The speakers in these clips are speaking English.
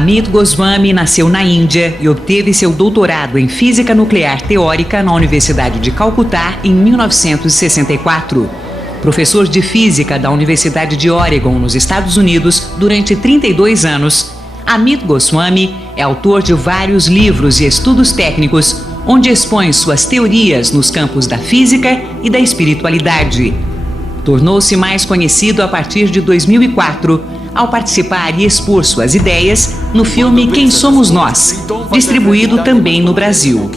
Amit Goswami nasceu na Índia e obteve seu doutorado em Física Nuclear Teórica na Universidade de Calcutá em 1964. Professor de Física da Universidade de Oregon, nos Estados Unidos, durante 32 anos, Amit Goswami é autor de vários livros e estudos técnicos, onde expõe suas teorias nos campos da física e da espiritualidade. Tornou-se mais conhecido a partir de 2004, ao participar e expor suas ideias no filme Quem Somos Nós, distribuído também no Brasil.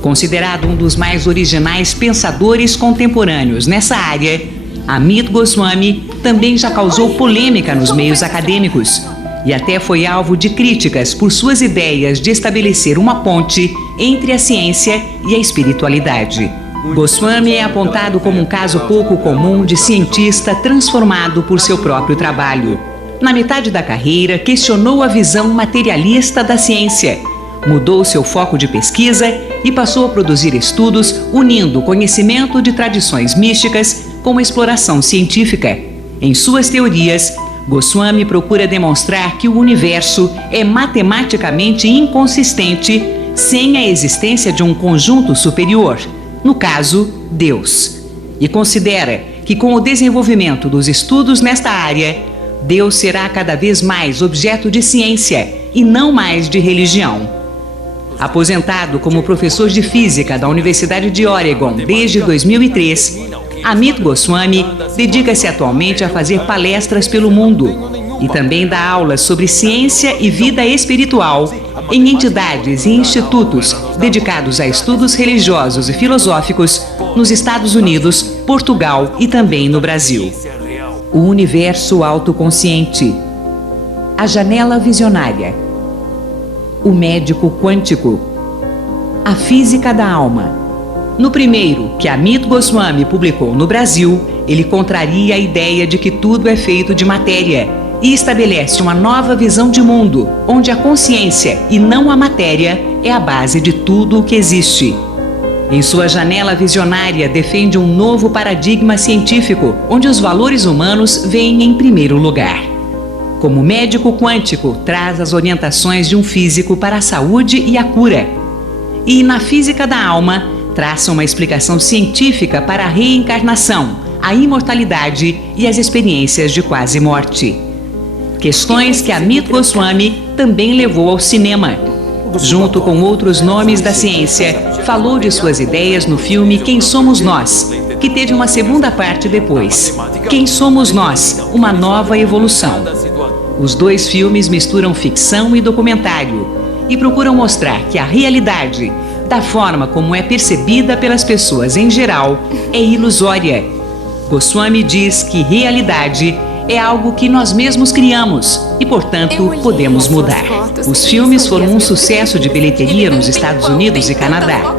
Considerado um dos mais originais pensadores contemporâneos nessa área, Amit Goswami também já causou polêmica nos meios acadêmicos e até foi alvo de críticas por suas ideias de estabelecer uma ponte entre a ciência e a espiritualidade. Goswami é apontado como um caso pouco comum de cientista transformado por seu próprio trabalho. Na metade da carreira, questionou a visão materialista da ciência, mudou seu foco de pesquisa e passou a produzir estudos unindo o conhecimento de tradições místicas com a exploração científica. Em suas teorias, Goswami procura demonstrar que o universo é matematicamente inconsistente sem a existência de um conjunto superior, no caso, Deus. E considera que com o desenvolvimento dos estudos nesta área, Deus será cada vez mais objeto de ciência e não mais de religião. Aposentado como professor de física da Universidade de Oregon desde 2003, Amit Goswami dedica-se atualmente a fazer palestras pelo mundo e também dá aulas sobre ciência e vida espiritual em entidades e institutos dedicados a estudos religiosos e filosóficos nos Estados Unidos, Portugal e também no Brasil. O universo autoconsciente, a janela visionária, o médico quântico, a física da alma. No primeiro, que Amit Goswami publicou no Brasil, ele contraria a ideia de que tudo é feito de matéria e estabelece uma nova visão de mundo, onde a consciência e não a matéria é a base de tudo o que existe. Em sua janela visionária, defende um novo paradigma científico, onde os valores humanos vêm em primeiro lugar. Como médico quântico, traz as orientações de um físico para a saúde e a cura. E na física da alma, traça uma explicação científica para a reencarnação, a imortalidade e as experiências de quase morte. Questões que Amit Goswami também levou ao cinema. Junto com outros nomes da ciência, falou de suas ideias no filme Quem Somos Nós, que teve uma segunda parte depois. Quem Somos Nós? Uma Nova Evolução. Os dois filmes misturam ficção e documentário e procuram mostrar que a realidade, da forma como é percebida pelas pessoas em geral, é ilusória. Goswami diz que realidade é algo que nós mesmos criamos e, portanto, podemos mudar. Os filmes foram um sucesso de bilheteria nos Estados Unidos e Canadá.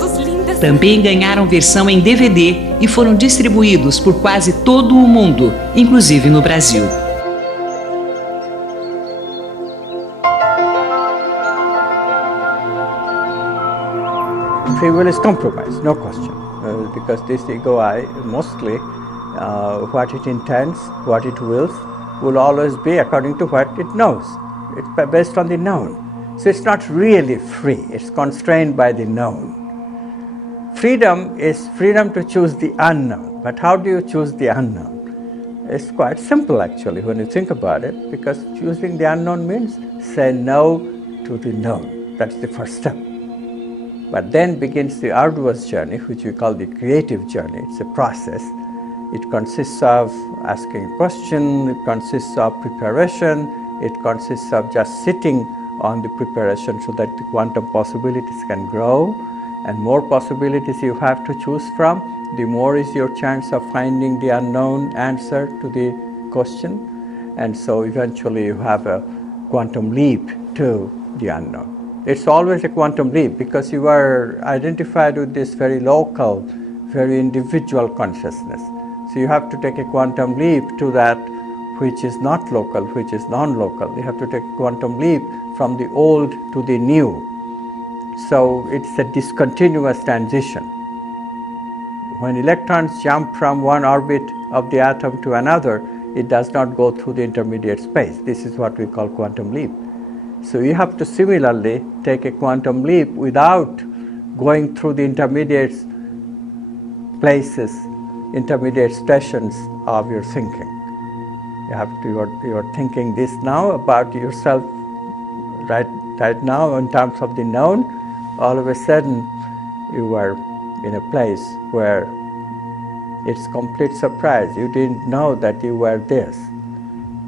Também ganharam versão em DVD e foram distribuídos por quase todo o mundo, inclusive no Brasil. Free will is compromise, no question, because this ego I mostly what it intends, what it wills, will always be according to what it knows. It's based on the known. So it's not really free, it's constrained by the known. Freedom is freedom to choose the unknown. But how do you choose the unknown? It's quite simple actually when you think about it, because choosing the unknown means say no to the known. That's the first step. But then begins the arduous journey, which we call the creative journey. It's a process. It consists of asking a question, it consists of preparation, it consists of just sitting on the preparation so that the quantum possibilities can grow. And more possibilities you have to choose from, the more is your chance of finding the unknown answer to the question. And so eventually you have a quantum leap to the unknown. It's always a quantum leap because you are identified with this very local, very individual consciousness. So you have to take a quantum leap to that which is not local, which is non-local. You have to take a quantum leap from the old to the new. So it's a discontinuous transition. When electrons jump from one orbit of the atom to another, it does not go through the intermediate space. This is what we call quantum leap. So you have to similarly take a quantum leap without going through the intermediate places, intermediate stations of your thinking. You're thinking this now about yourself right now in terms of the known. All of a sudden you are in a place where it's complete surprise. You didn't know that you were this.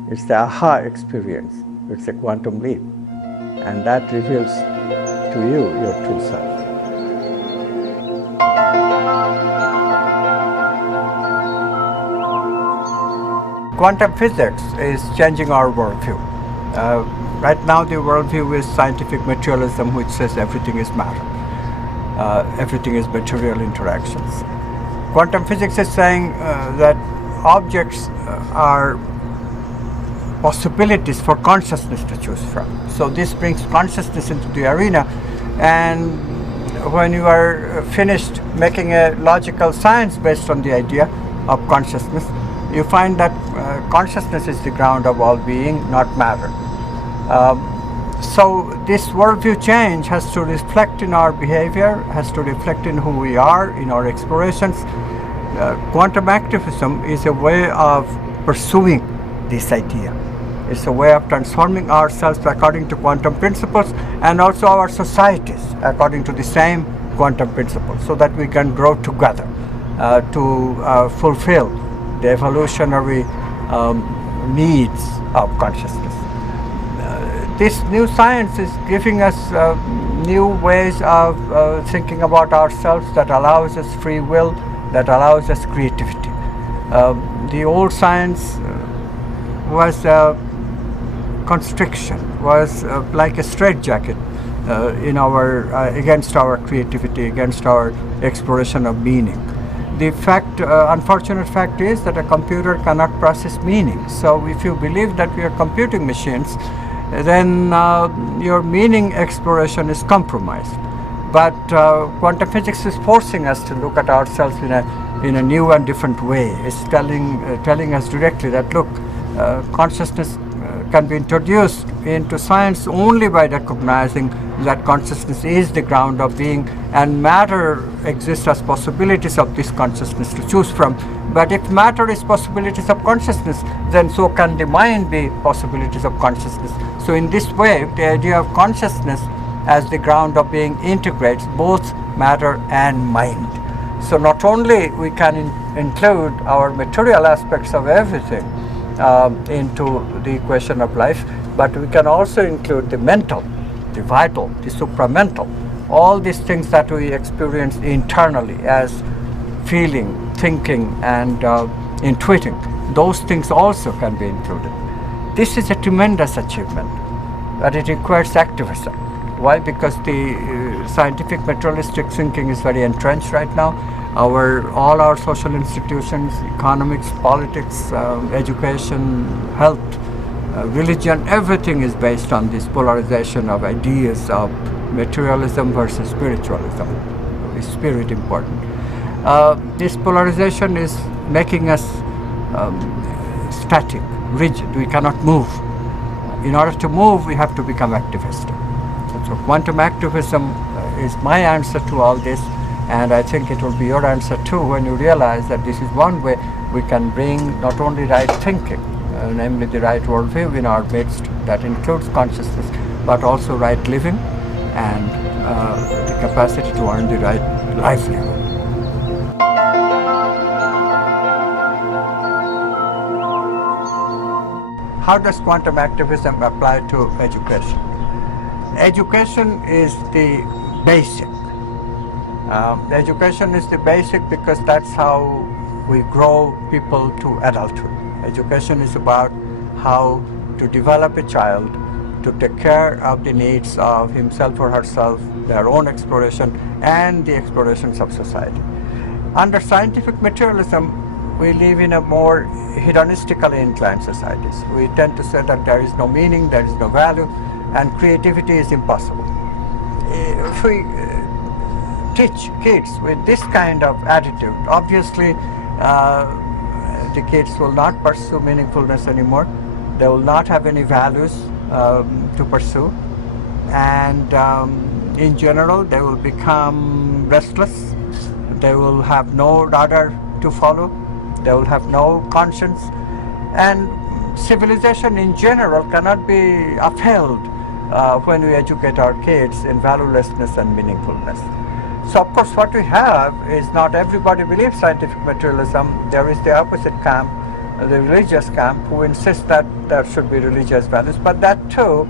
It's the aha experience. It's a quantum leap. And that reveals to you your true self. Quantum physics is changing our worldview. Right now the worldview is scientific materialism, which says everything is matter. Everything is material interactions. Quantum physics is saying that objects are possibilities for consciousness to choose from. So this brings consciousness into the arena, and when you are finished making a logical science based on the idea of consciousness, you find that consciousness is the ground of all being, not matter. So this worldview change has to reflect in our behavior, has to reflect in who we are, in our explorations. Quantum activism is a way of pursuing this idea. It's a way of transforming ourselves according to quantum principles, and also our societies according to the same quantum principles, so that we can grow together to fulfill the evolutionary needs of consciousness. This new science is giving us new ways of thinking about ourselves that allows us free will, that allows us creativity. The old science was constriction, was like a straitjacket in our against our creativity, against our exploration of meaning. The unfortunate fact is that a computer cannot process meaning. So if you believe that we are computing machines, then your meaning exploration is compromised. But quantum physics is forcing us to look at ourselves in a new and different way. It's telling us directly that, look, consciousness can be introduced into science only by recognizing that consciousness is the ground of being, and matter exists as possibilities of this consciousness to choose from. But if matter is possibilities of consciousness, then so can the mind be possibilities of consciousness. So in this way, the idea of consciousness as the ground of being integrates both matter and mind. So not only we can include our material aspects of everything into the equation of life, but we can also include the mental, the vital, the supramental, all these things that we experience internally as feeling, thinking, and intuiting. Those things also can be included. This is a tremendous achievement, but it requires activism. Why? Because the scientific materialistic thinking is very entrenched right now. All our social institutions, economics, politics, education, health, religion, everything is based on this polarization of ideas of materialism versus spiritualism. Is spirit important? This polarization is making us static, rigid. We cannot move. In order to move, we have to become activists. So quantum activism is my answer to all this, and I think it will be your answer too, when you realize that this is one way we can bring not only right thinking, namely the right worldview in our midst that includes consciousness, but also right living and the capacity to earn the right livelihood. How does quantum activism apply to education? Education is the basic. Education is the basic because that's how we grow people to adulthood. Education is about how to develop a child to take care of the needs of himself or herself, their own exploration, and the explorations of society. Under scientific materialism, we live in a more hedonistically inclined societies. We tend to say that there is no meaning, there is no value, and creativity is impossible. If we teach kids with this kind of attitude, obviously the kids will not pursue meaningfulness anymore. They will not have any values to pursue. and in general they will become restless. They will have no radar to follow. They will have no conscience, and civilization in general cannot be upheld when we educate our kids in valuelessness and meaningfulness. So of course what we have is not everybody believes scientific materialism. There is the opposite camp, the religious camp, who insists that there should be religious values, but that too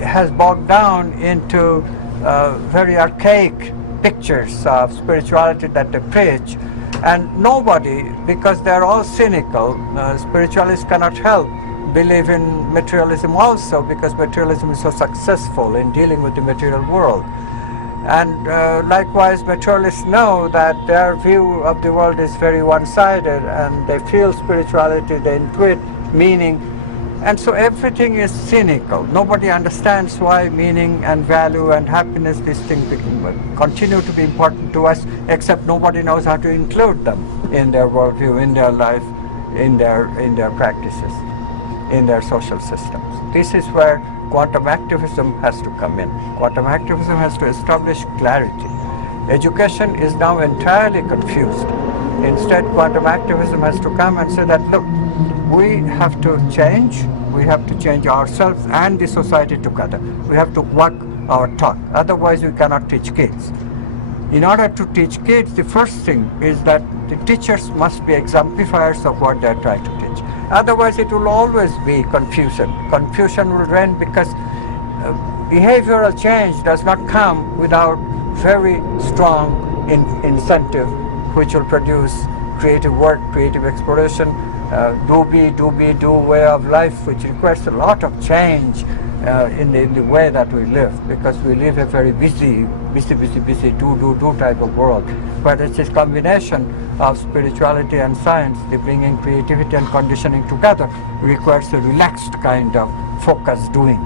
has bogged down into very archaic pictures of spirituality that they preach. And nobody, because they're all cynical, spiritualists cannot help believe in materialism also, because materialism is so successful in dealing with the material world. And likewise, materialists know that their view of the world is very one-sided, and they feel spirituality, they intuit meaning, and so everything is cynical. Nobody understands why meaning and value and happiness, these things continue to be important to us, except nobody knows how to include them in their worldview, in their life, in their practices, in their social systems. This is where quantum activism has to come in. Quantum activism has to establish clarity. Education is now entirely confused. Instead, quantum activism has to come and say that, look, we have to change ourselves and the society together. We have to walk our talk. Otherwise, we cannot teach kids. In order to teach kids, the first thing is that the teachers must be exemplifiers of what they are trying to teach. Otherwise, it will always be confusion. Confusion will reign because behavioral change does not come without very strong incentive, which will produce creative work, creative exploration, do way of life, which requires a lot of change in the way that we live, because we live a very busy, do type of world. But it's this combination of spirituality and science, the bringing creativity and conditioning together, requires a relaxed kind of focused doing.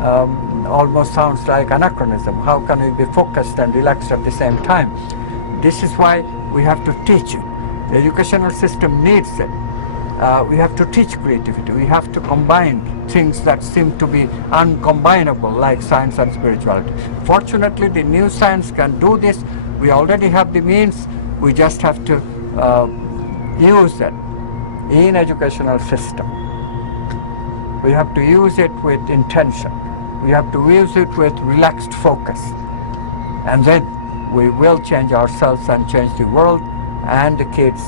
Almost sounds like anachronism. How can we be focused and relaxed at the same time? This is why we have to teach it. The educational system needs it. We have to teach creativity. We have to combine things that seem to be uncombinable, like science and spirituality. Fortunately, the new science can do this. We already have the means. We just have to use it in educational system. We have to use it with intention. We have to use it with relaxed focus. And then we will change ourselves and change the world and the kids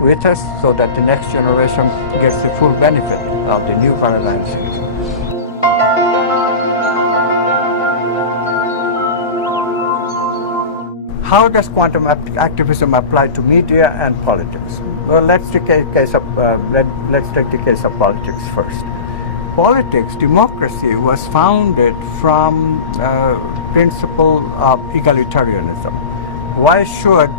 with us, so that the next generation gets the full benefit of the new paradigm shift. How does quantum activism apply to media and politics? Well, let's take the case of politics first. Politics, democracy, was founded from principle of egalitarianism. Why should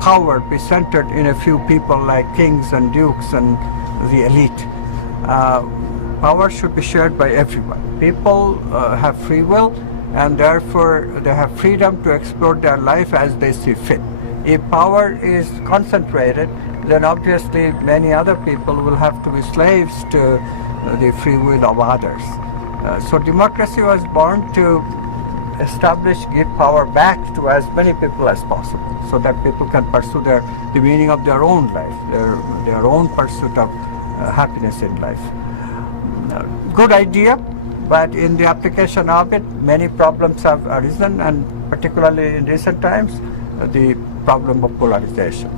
power be centered in a few people like kings and dukes and the elite? Power should be shared by everyone. People have free will, and therefore they have freedom to explore their life as they see fit. If power is concentrated, then obviously many other people will have to be slaves to the free will of others. So democracy was born to give power back to as many people as possible, so that people can pursue the meaning of their own life, their own pursuit of happiness in life. Good idea, but in the application of it, many problems have arisen, and particularly in recent times, the problem of polarization.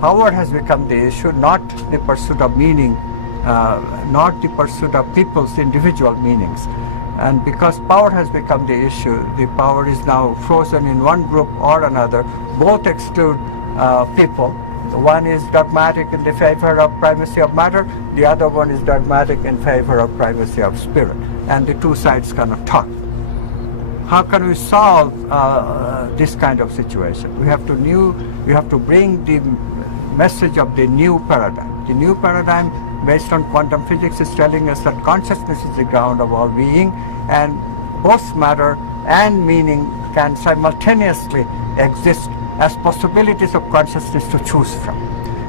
Power has become the issue, not the pursuit of meaning, not the pursuit of people's individual meanings. And because power has become the issue, the power is now frozen in one group or another. Both exclude people. One is dogmatic in the favor of primacy of matter, the other one is dogmatic in favor of primacy of spirit. And the two sides cannot talk. How can we solve this kind of situation? We have to bring the message of the new paradigm. The new paradigm based on quantum physics is telling us that consciousness is the ground of all being, and both matter and meaning can simultaneously exist as possibilities of consciousness to choose from.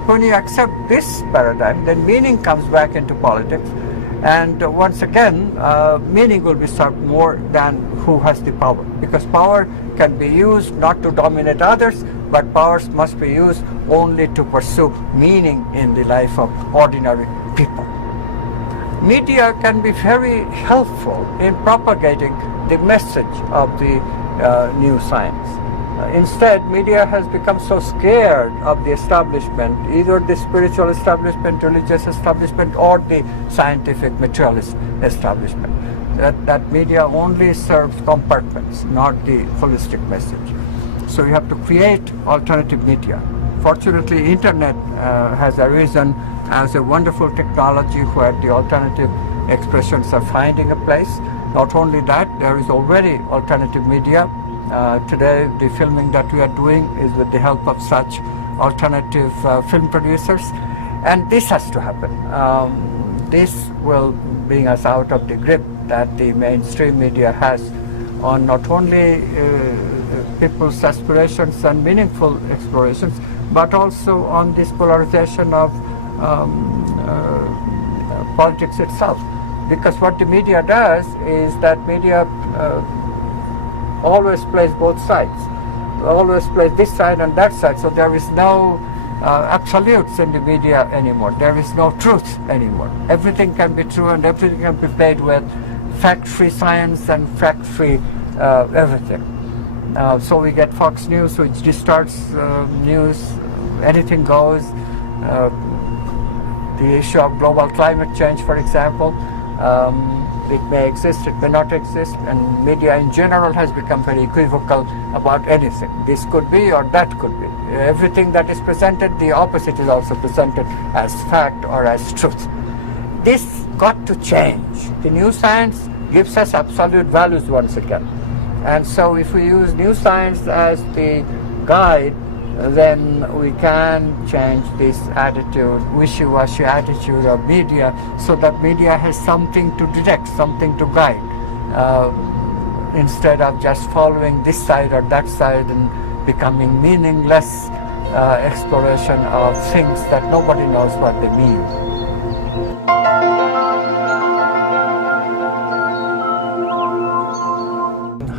When you accept this paradigm, then meaning comes back into politics, And once again, meaning will be served more than who has the power, because power can be used not to dominate others, but powers must be used only to pursue meaning in the life of ordinary people. Media can be very helpful in propagating the message of the new science. Instead, media has become so scared of the establishment, either the spiritual establishment, religious establishment, or the scientific materialist establishment, that media only serves compartments, not the holistic message. So you have to create alternative media. Fortunately, internet has arisen as a wonderful technology where the alternative expressions are finding a place. Not only that, there is already alternative media. Today, the filming that we are doing is with the help of such alternative film producers, and this has to happen. This will bring us out of the grip that the mainstream media has on not only people's aspirations and meaningful explorations, but also on this polarization of politics itself. Because what the media does is that media always plays both sides, always plays this side and that side, so there is no absolutes in the media anymore. There is no truth anymore. Everything can be true and everything can be played with fact-free science and fact-free everything. So we get Fox News, which distorts news, anything goes. The issue of global climate change, for example, it may exist, it may not exist, and media in general has become very equivocal about anything. This could be or that could be. Everything that is presented, the opposite is also presented as fact or as truth. This got to change. The new science gives us absolute values once again. And so if we use new science as the guide, then we can change this attitude, wishy-washy attitude of media, so that media has something to direct, something to guide, instead of just following this side or that side and becoming meaningless exploration of things that nobody knows what they mean.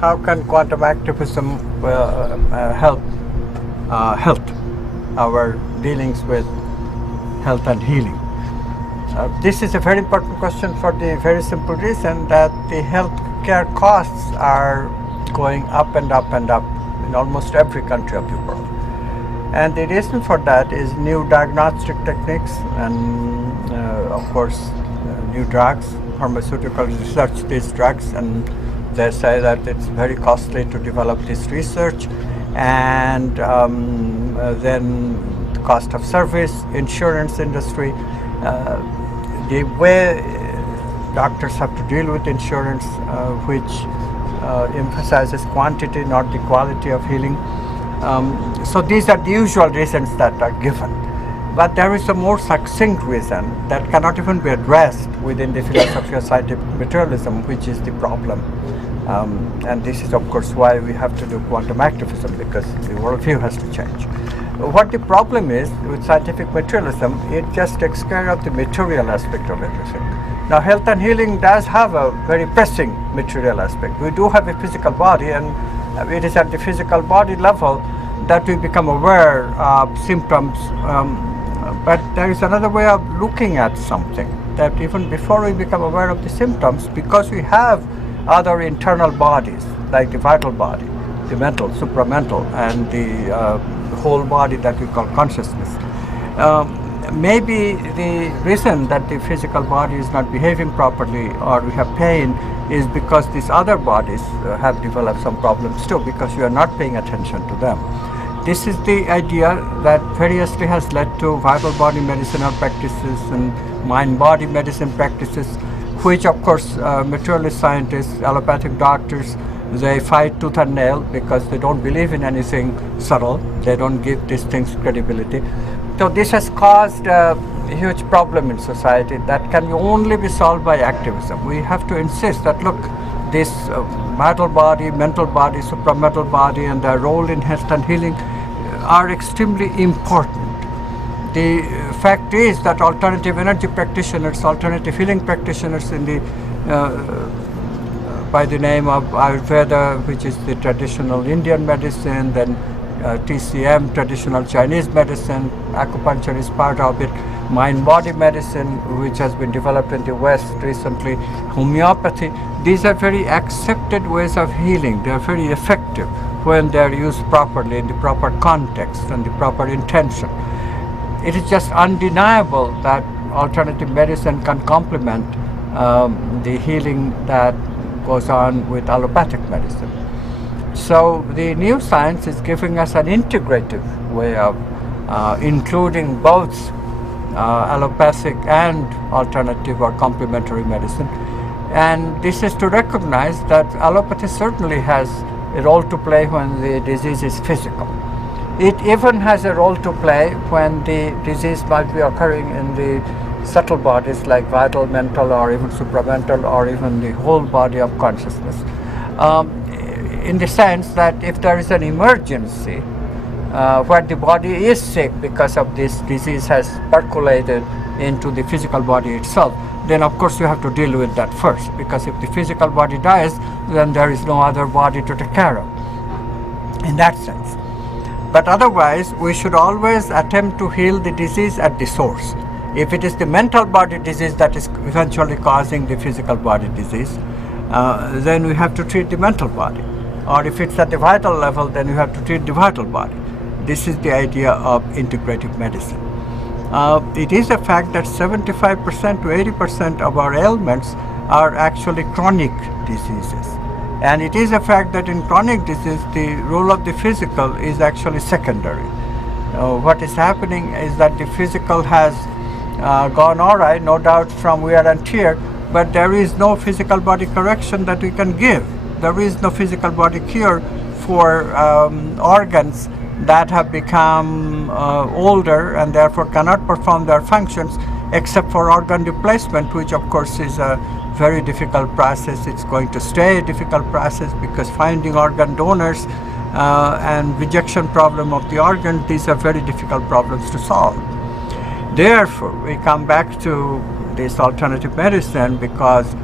How can quantum activism help our dealings with health and healing? This is a very important question for the very simple reason that the healthcare costs are going up and up and up in almost every country of the world. And the reason for that is new diagnostic techniques and of course new drugs. Pharmaceuticals research these drugs and they say that it's very costly to develop this research, and then the cost of service, insurance industry, the way doctors have to deal with insurance, which emphasizes quantity, not the quality of healing. So these are the usual reasons that are given. But there is a more succinct reason that cannot even be addressed within the philosophy of scientific materialism, which is the problem. And this is, of course, why we have to do quantum activism, because the worldview has to change. What the problem is with scientific materialism, it just takes care of the material aspect of everything. Now, health and healing does have a very pressing material aspect. We do have a physical body, and it is at the physical body level that we become aware of symptoms. But there is another way of looking at something, that even before we become aware of the symptoms, because we have other internal bodies, like the vital body, the mental, supramental, and the whole body that we call consciousness. Maybe the reason that the physical body is not behaving properly or we have pain is because these other bodies have developed some problems too, because we are not paying attention to them. This is the idea that variously has led to vital body medicinal practices and mind-body medicine practices, which of course materialist scientists, allopathic doctors, they fight tooth and nail because they don't believe in anything subtle. They don't give these things credibility. So this has caused a huge problem in society that can only be solved by activism. We have to insist that, look, this vital body, mental body, supramental body, and their role in health and healing are extremely important. The fact is that alternative energy practitioners, alternative healing practitioners in the by the name of Ayurveda, which is the traditional Indian medicine, then TCM, traditional Chinese medicine, acupuncture is part of it, mind-body medicine, which has been developed in the West recently, homeopathy. These are very accepted ways of healing. They are very effective when they are used properly in the proper context and the proper intention. It is just undeniable that alternative medicine can complement the healing that goes on with allopathic medicine. So the new science is giving us an integrative way of including both allopathic and alternative or complementary medicine. And this is to recognize that allopathy certainly has a role to play when the disease is physical. It even has a role to play when the disease might be occurring in the subtle bodies like vital, mental, or even supramental, or even the whole body of consciousness. In the sense that if there is an emergency where the body is sick because of this disease has percolated into the physical body itself, then of course you have to deal with that first, because if the physical body dies, then there is no other body to take care of, in that sense. But otherwise, we should always attempt to heal the disease at the source. If it is the mental body disease that is eventually causing the physical body disease, then we have to treat the mental body. Or if it's at the vital level, then you have to treat the vital body. This is the idea of integrative medicine. It is a fact that 75% to 80% of our ailments are actually chronic diseases. And it is a fact that in chronic disease, the role of the physical is actually secondary. What is happening is that the physical has gone all right, no doubt from wear and tear, but there is no physical body correction that we can give. There is no physical body cure for organs that have become older and therefore cannot perform their functions, except for organ replacement, which of course is a very difficult process. It's going to stay a difficult process because finding organ donors and rejection problem of the organ, these are very difficult problems to solve. Therefore, we come back to this alternative medicine because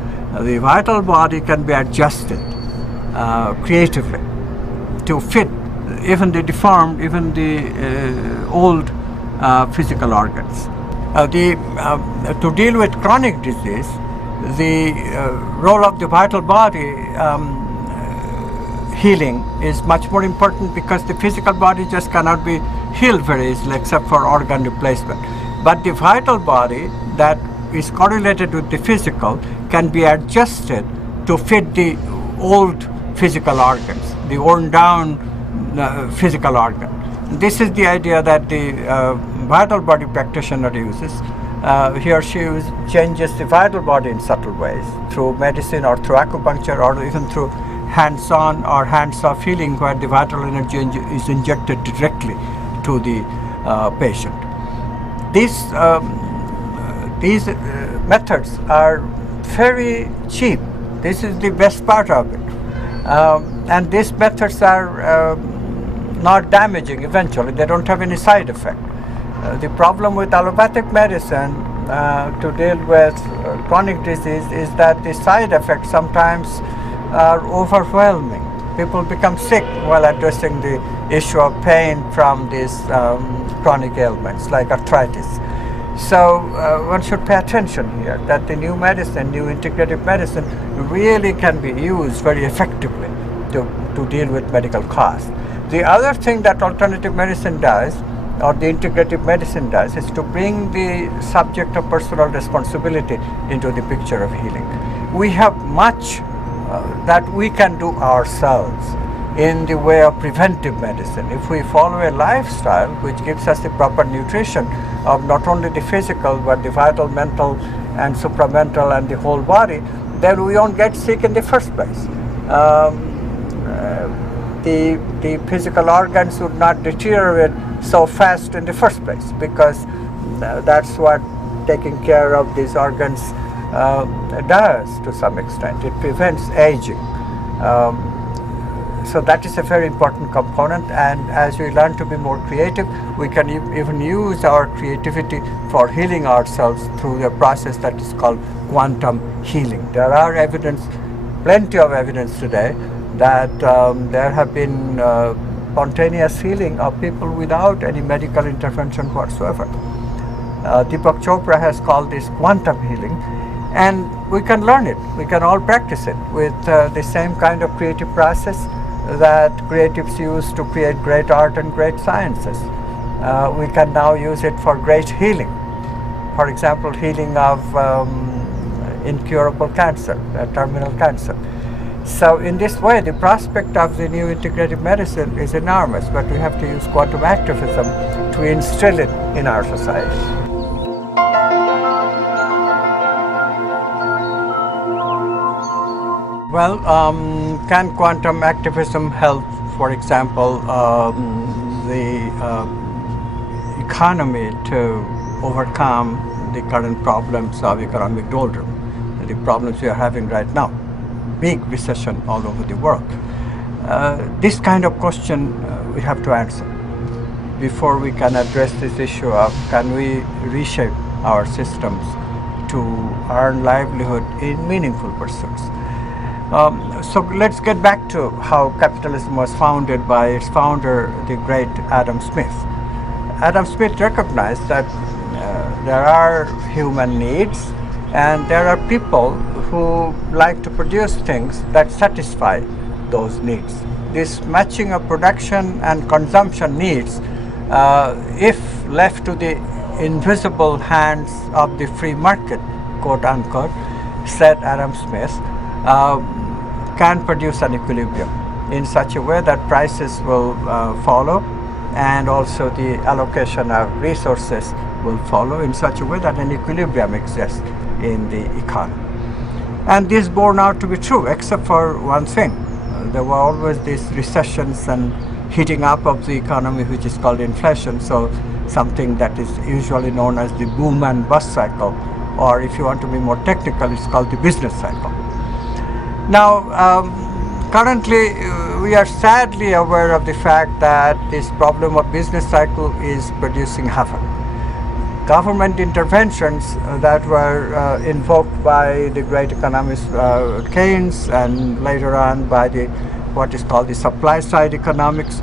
the vital body can be adjusted creatively to fit even the deformed, even the old physical organs. To deal with chronic disease, the role of the vital body healing is much more important because the physical body just cannot be healed very easily except for organ replacement. But the vital body that is correlated with the physical can be adjusted to fit the old physical organs, the worn down physical organ. This is the idea that the vital body practitioner uses. He or she changes the vital body in subtle ways through medicine or through acupuncture or even through hands-on or hands-off healing where the vital energy is injected directly to the patient. These methods are very cheap. This is the best part of it. And these methods are not damaging eventually. They don't have any side effect. The problem with allopathic medicine to deal with chronic disease is that the side effects sometimes are overwhelming. People become sick while addressing the issue of pain from these chronic ailments like arthritis. So one should pay attention here that the new medicine, new integrative medicine really can be used very effectively to deal with medical costs. The other thing that alternative medicine does, or the integrative medicine does, is to bring the subject of personal responsibility into the picture of healing. We have much that we can do ourselves in the way of preventive medicine. If we follow a lifestyle which gives us the proper nutrition of not only the physical but the vital, mental and supramental and the whole body, then we won't get sick in the first place. The physical organs would not deteriorate so fast in the first place because that's what taking care of these organs does to some extent. It prevents aging. So that is a very important component, and as we learn to be more creative, we can even use our creativity for healing ourselves through a process that is called quantum healing. There are plenty of evidence today that there have been spontaneous healing of people without any medical intervention whatsoever. Deepak Chopra has called this quantum healing, and we can learn it. We can all practice it with the same kind of creative process that creatives use to create great art and great sciences. We can now use it for great healing. For example, healing of incurable cancer, terminal cancer. So in this way, the prospect of the new integrative medicine is enormous, but we have to use quantum activism to instill it in our society. Well, can quantum activism help, for example, the economy to overcome the current problems of economic doldrum, the problems we are having right now, big recession all over the world? This kind of question we have to answer before we can address this issue of can we reshape our systems to earn livelihood in meaningful pursuits. So let's get back to how capitalism was founded by its founder, the great Adam Smith. Adam Smith recognized that there are human needs and there are people who like to produce things that satisfy those needs. This matching of production and consumption needs, if left to the invisible hands of the free market, quote unquote, said Adam Smith, can produce an equilibrium in such a way that prices will follow, and also the allocation of resources will follow in such a way that an equilibrium exists in the economy. And this borne out to be true, except for one thing. There were always these recessions and heating up of the economy, which is called inflation, so something that is usually known as the boom and bust cycle, or if you want to be more technical, it's called the business cycle. Now, currently, we are sadly aware of the fact that this problem of business cycle is producing havoc. Government interventions that were invoked by the great economist Keynes and later on by what is called the supply side economics,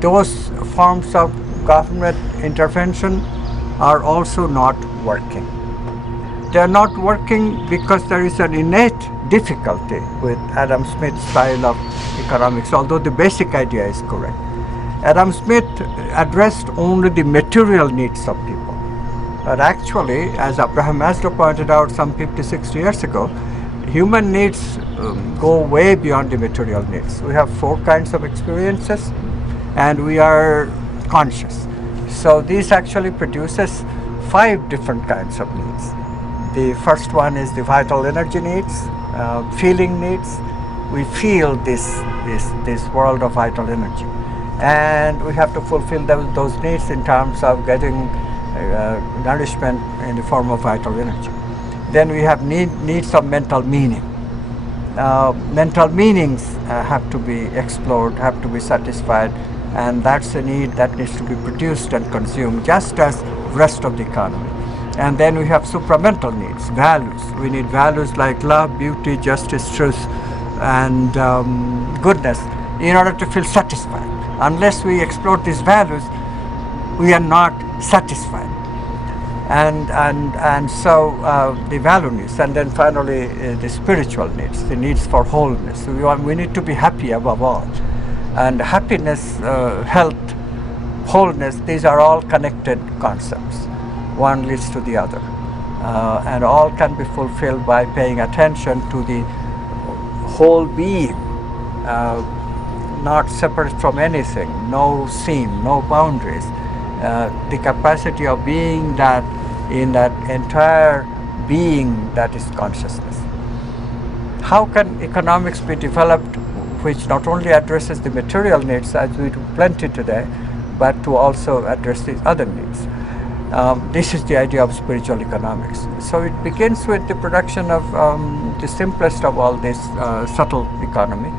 those forms of government intervention are also not working. They are not working because there is an innate difficulty with Adam Smith's style of economics, although the basic idea is correct. Adam Smith addressed only the material needs of people. But actually, as Abraham Maslow pointed out some 50-60 years ago, human needs go way beyond the material needs. We have 4 kinds of experiences and we are conscious. So this actually produces 5 different kinds of needs. The first one is the vital energy needs, feeling needs. We feel this world of vital energy, and we have to fulfill those needs in terms of getting nourishment in the form of vital energy. Then we have needs of mental meaning. Mental meanings have to be explored, have to be satisfied, and that's a need that needs to be produced and consumed just as the rest of the economy. And then we have supramental needs, values. We need values like love, beauty, justice, truth, and goodness in order to feel satisfied. Unless we explore these values, we are not satisfied. And so the value needs, and then finally the spiritual needs, the needs for wholeness. We need to be happy above all. And happiness, health, wholeness, these are all connected concepts. One leads to the other, and all can be fulfilled by paying attention to the whole being, not separate from anything, no seam, no boundaries, the capacity of being that in that entire being that is consciousness. How can economics be developed which not only addresses the material needs as we do plenty today, but to also address the other needs? This is the idea of spiritual economics. So it begins with the production of the simplest of all this subtle economy,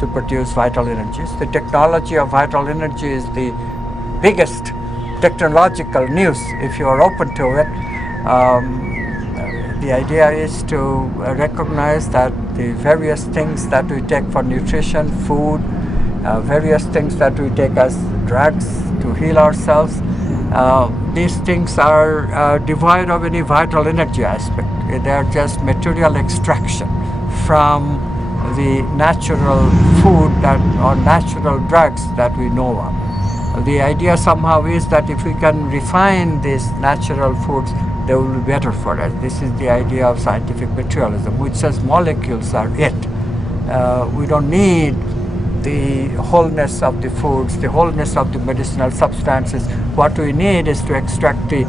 to produce vital energies. The technology of vital energy is the biggest technological news if you are open to it. The idea is to recognize that the various things that we take for nutrition, food, various things that we take as drugs to heal ourselves, these things are devoid of any vital energy aspect. They are just material extraction from the natural food or natural drugs that we know of. The idea somehow is that if we can refine these natural foods, they will be better for us. This is the idea of scientific materialism, which says molecules are it. We don't need the wholeness of the foods, the wholeness of the medicinal substances. What we need is to extract the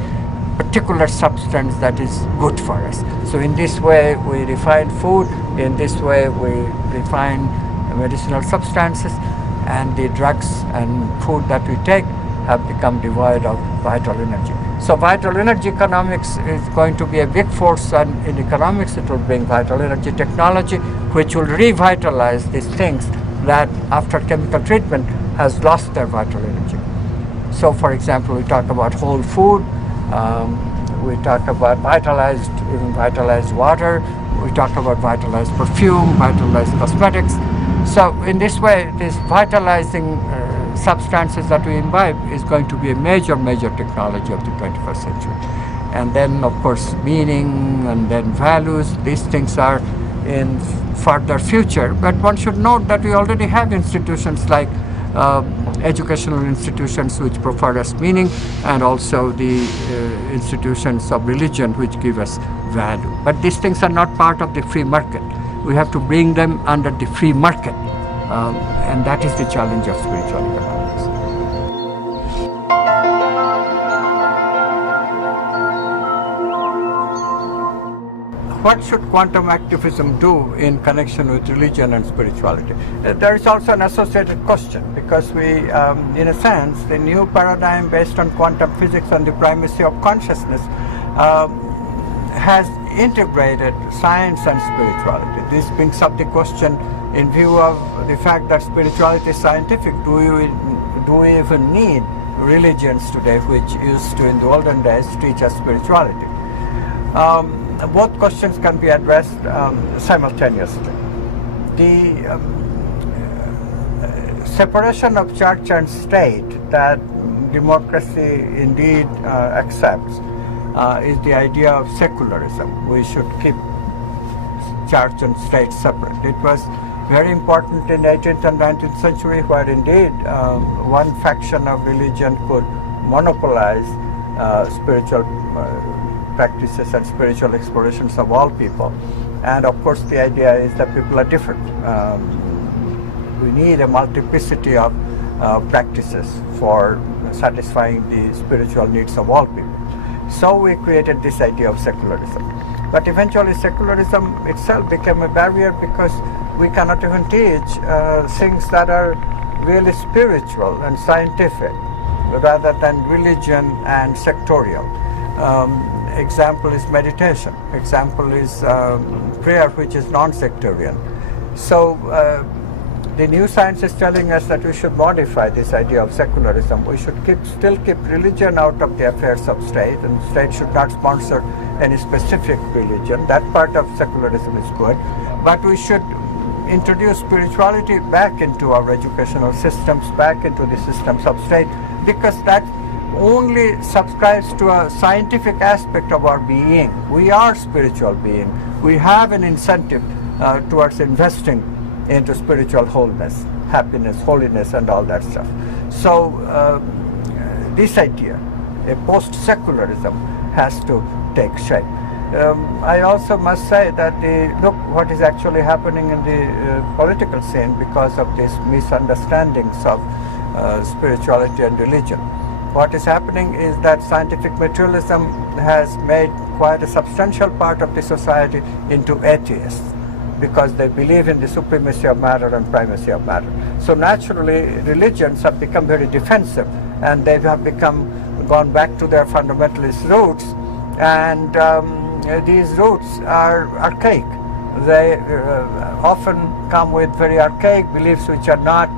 particular substance that is good for us. So in this way we refine food, in this way we refine medicinal substances, and the drugs and food that we take have become devoid of vital energy. So vital energy economics is going to be a big force, and in economics it will bring vital energy technology, which will revitalize these things that after chemical treatment has lost their vital energy. So for example, we talk about whole food, we talk about vitalized water, we talk about vitalized perfume, vitalized cosmetics. So in this way, these vitalizing substances that we imbibe is going to be a major technology of the 21st century. And then of course meaning and then values, these things are in further future, but one should note that we already have institutions like educational institutions which provide us meaning, and also the institutions of religion which give us value. But these things are not part of the free market. We have to bring them under the free market, and that is the challenge of spiritual economics. What should quantum activism do in connection with religion and spirituality? There is also an associated question, because we, in a sense, the new paradigm based on quantum physics on the primacy of consciousness has integrated science and spirituality. This brings up the question, in view of the fact that spirituality is scientific, do we even need religions today, which used to in the olden days teach us spirituality? Both questions can be addressed simultaneously. The separation of church and state that democracy indeed accepts is the idea of secularism. We should keep church and state separate. It was very important in 18th and 19th century, where indeed one faction of religion could monopolize spiritual practices and spiritual explorations of all people. And of course the idea is that people are different. We need a multiplicity of practices for satisfying the spiritual needs of all people. So we created this idea of secularism. But eventually secularism itself became a barrier, because we cannot even teach things that are really spiritual and scientific, rather than religion and sectorial. Example is meditation. Example is prayer, which is non-sectarian. So the new science is telling us that we should modify this idea of secularism. We should still keep religion out of the affairs of state, and state should not sponsor any specific religion. That part of secularism is good. But we should introduce spirituality back into our educational systems, back into the systems of state, because that only subscribes to a scientific aspect of our being. We are spiritual being. We have an incentive towards investing into spiritual wholeness, happiness, holiness, and all that stuff. So this idea, a post-secularism, has to take shape. I also must say that look what is actually happening in the political scene because of these misunderstandings of spirituality and religion. What is happening is that scientific materialism has made quite a substantial part of the society into atheists, because they believe in the supremacy of matter and primacy of matter. So naturally, religions have become very defensive, and they have gone back to their fundamentalist roots, and these roots are archaic. they often come with very archaic beliefs which are not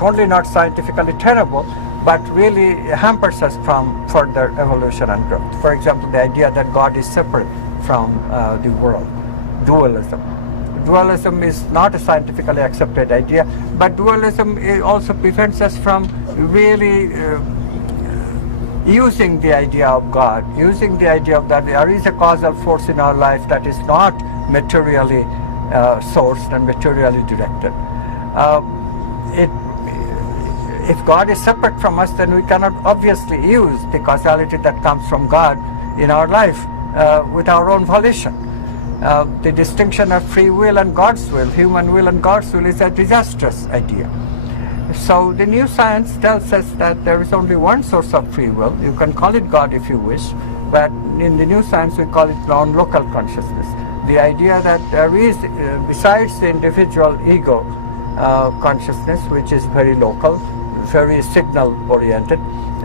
only not scientifically tenable, but really hampers us from further evolution and growth. For example, the idea that God is separate from the world, dualism. Dualism is not a scientifically accepted idea, but dualism also prevents us from really using the idea of God, using the idea of that there is a causal force in our life that is not materially sourced and materially directed. If God is separate from us, then we cannot obviously use the causality that comes from God in our life with our own volition. The distinction of free will and God's will, human will and God's will, is a disastrous idea. So the new science tells us that there is only one source of free will. You can call it God if you wish, but in the new science we call it non-local consciousness. The idea that there is, besides the individual ego consciousness, which is very local, very signal-oriented,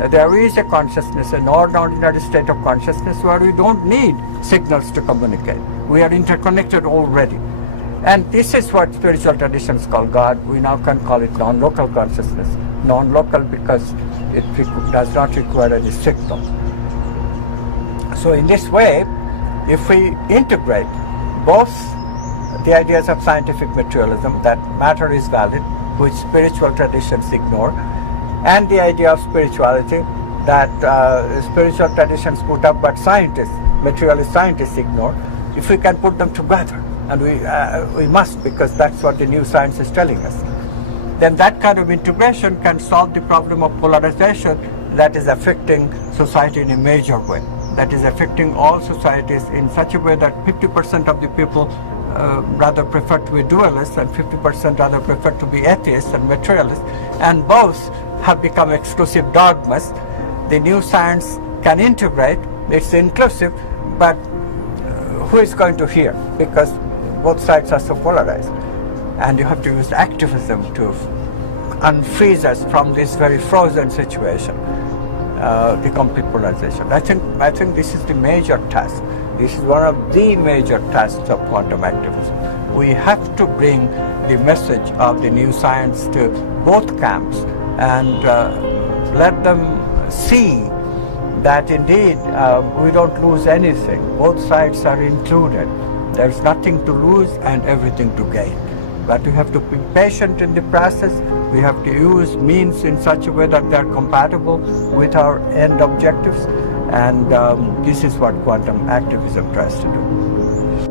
there is a consciousness, an ordinary state of consciousness where we don't need signals to communicate. We are interconnected already. And this is what spiritual traditions call God. We now can call it non-local consciousness. Non-local because it does not require any signal. So in this way, if we integrate both the ideas of scientific materialism, that matter is valid, which spiritual traditions ignore, and the idea of spirituality that spiritual traditions put up but scientists, materialist scientists ignore, if we can put them together, and we must, because that's what the new science is telling us, then that kind of integration can solve the problem of polarization that is affecting society in a major way, that is affecting all societies in such a way that 50% of the people rather prefer to be dualists and 50% rather prefer to be atheists and materialists, and both have become exclusive dogmas. The new science can integrate, it's inclusive, but who is going to hear? Because both sides are so polarized. And you have to use activism to unfreeze us from this very frozen situation, the complete polarization. I think this is the major task. This is one of the major tasks of quantum activism. We have to bring the message of the new science to both camps and let them see that indeed we don't lose anything. Both sides are included. There's nothing to lose and everything to gain. But we have to be patient in the process. We have to use means in such a way that they're compatible with our end objectives. And this is what quantum activism tries to do.